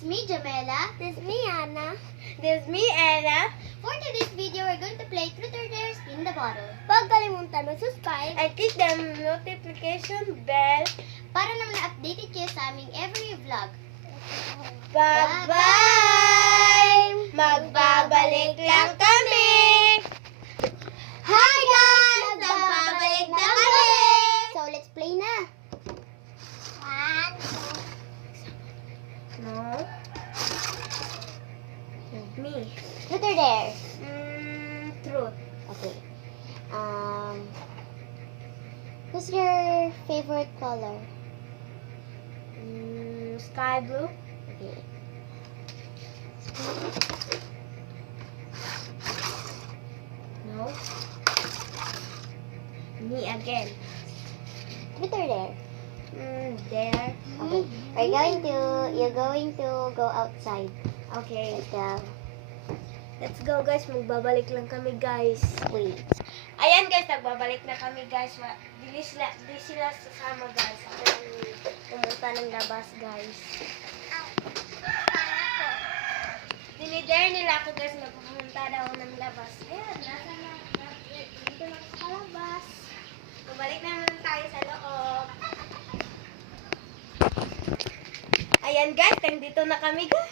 is me, Jamela. This is me, Anna. This is me, Anna. For today's video, we're going to play Truth or Dare Spin the Bottle. Huwag kalimutan mag-subscribe. And click the notification bell. Para naman na-updated kayo sa aming every vlog. Bye-bye! Magbabalik lang kami! Hi guys! Nagbabalik na kami! So, let's play na. No? Me. Truth or Dare? Truth. Okay. What's your favorite color? Sky blue. Okay. No. Me again. Truth or Dare? There. Okay. You're going to go outside. Okay. Like, Let's go guys. Magbabalik lang kami guys. wait. Ayan guys, nagbabalik na kami guys. Di sila sasama guys. Ako lang pumunta ng labas guys. Dinidare nila ako guys na pumunta daw ng labas. Ayan, nasa na. Dito lang sa labas. Babalik naman tayo sa loob. Ayan guys, nandito na kami guys.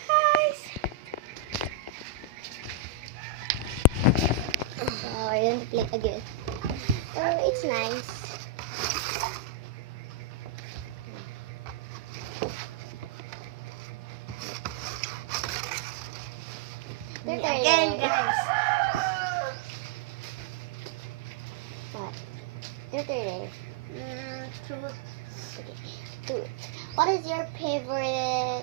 So, we're going to play again. Oh, it's nice. Me Truth or again Dare? guys. What? Truth or Dare? Truth. Truth. What is your favorite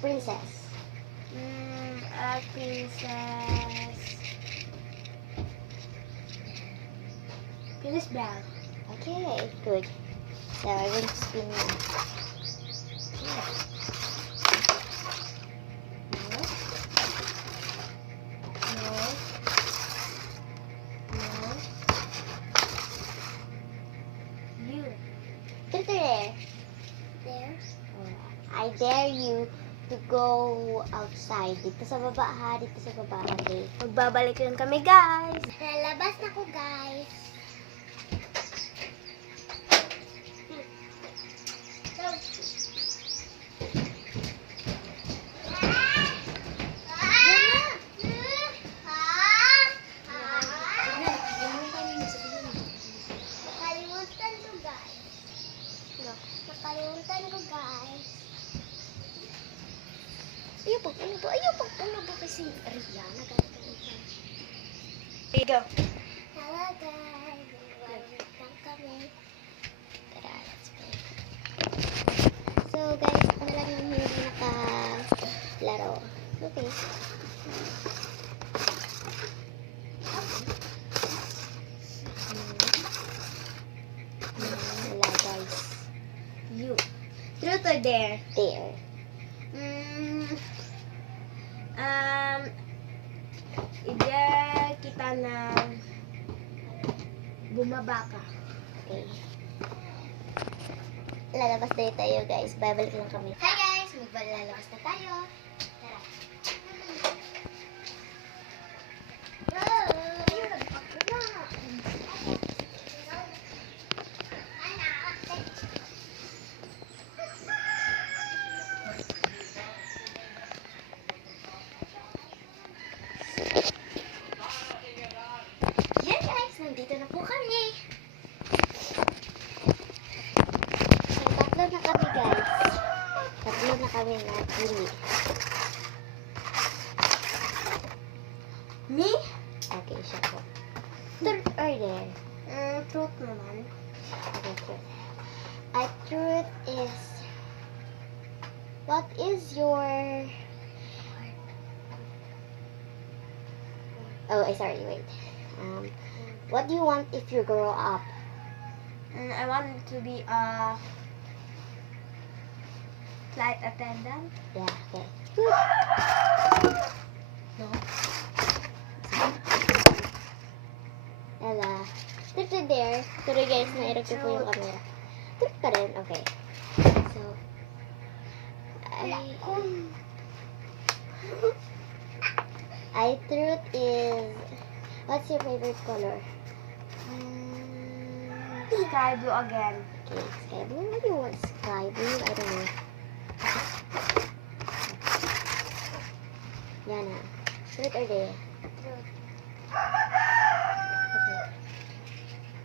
princess? Princess Belle. Okay, good. So, we're going to spin now. No. You. Truth or Dare? There. I dare you to go outside. Dito sa baba ha, dito sa baba. Okay. Magbabalik lang kami guys. Lalabas na ko, guys. Nakalimutan ko, guys. Nakalimutan ko, guys. Ayaw pagpuno kasi Ariana, nakalimutan. Here you go. Hello, guys. Welcome kami. Tara, let's play. So guys, ako na lang yung hindi nakalaro. Okay. Wala guys. You. Truth or dare? There. I-dare kita na bumaba ka. Okay. Lalabas na tayo guys. Babalik lang kami. Hi, guys. Maglalabas na tayo. Tara. Yan guys, nandito na po kami. So, tatlo na kami guys. Tatlo na kami na pili. Me? Okay, siya po. Truth or dare? Truth naman. Okay, truth. Truth is... What is your... Oh, sorry, wait. What do you want if you grow up? I want to be a flight attendant. Yeah, okay. No. Ella. Truth or dare? Sorry guys, nairap ko po yung camera. Truth pa rin? Okay. So, truth is, what's your favorite color? Sky blue again. Okay, sky blue. What do you want? Sky blue? I don't know. Yana, truth or dare? Okay.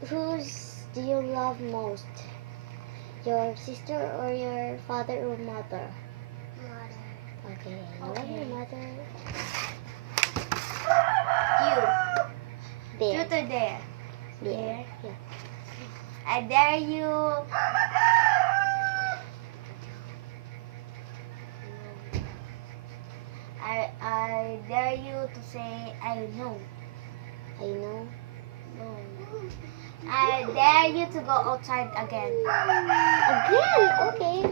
Whose do you love most? Your sister or your father or mother? Okay, you love your mother. You. Dare. Truth or dare? Dare. Yeah. I dare you. I dare you to say I know. I know. No. I dare you to go outside again. Again? Okay.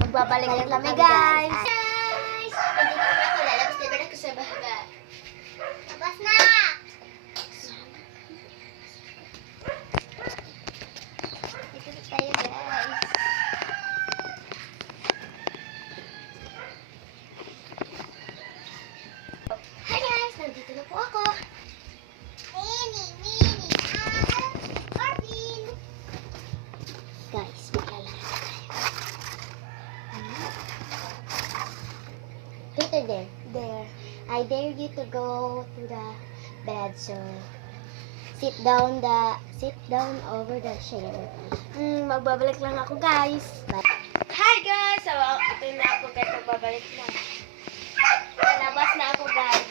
Magbabalik Balik na kami, kami, guys. Guys, nandito na ako. Lalabas na ba ako sa bahay? Labas na! Dito na tayo, guys. Hi guys, nandito na po ako. Marvin! Guys, maglalaro na tayo. Truth or dare? There. I dare you to go to the bed, so sit down over the chair. Magbabalik lang ako, guys. Bye. Hi, guys! So, ito na ako, guys. Magbabalik na. Labas na ako, guys.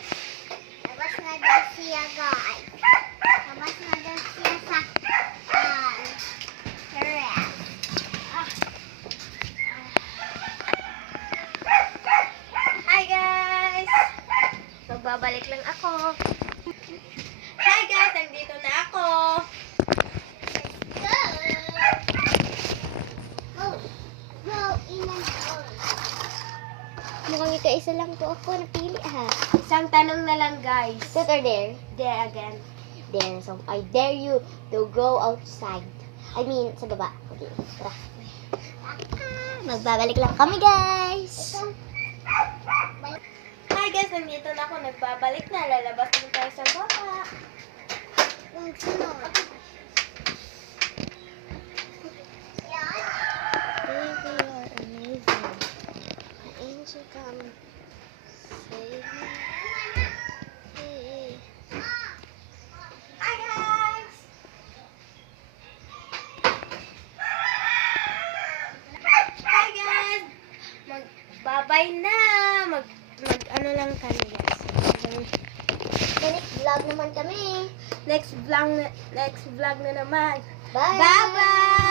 Labas na daw siya, guys. Labas na daw siya sa terrace. Hi, guys! Magbabalik lang ako. Hi, guys! Nandito na ako. Go! Go in and out. Mukhang ika-isa lang po ako napili, ha? Isang tanong na lang, guys. Truth or dare? There again. Dare. So, I dare you to go outside. I mean, sa baba. Okay, tara. Magbabalik lang kami, guys. Hi, guys! Nandito na ako. Nagbabalik na. Lalabas na tayo sa baba. Ang sunod. Yan. Baby, you're amazing. My angel come save me. Hey. Hi, guys! Hi, guys! Magbabay na! Ano lang kami, guys. Next vlog naman kami. Next vlog na naman. Bye! Bye-bye!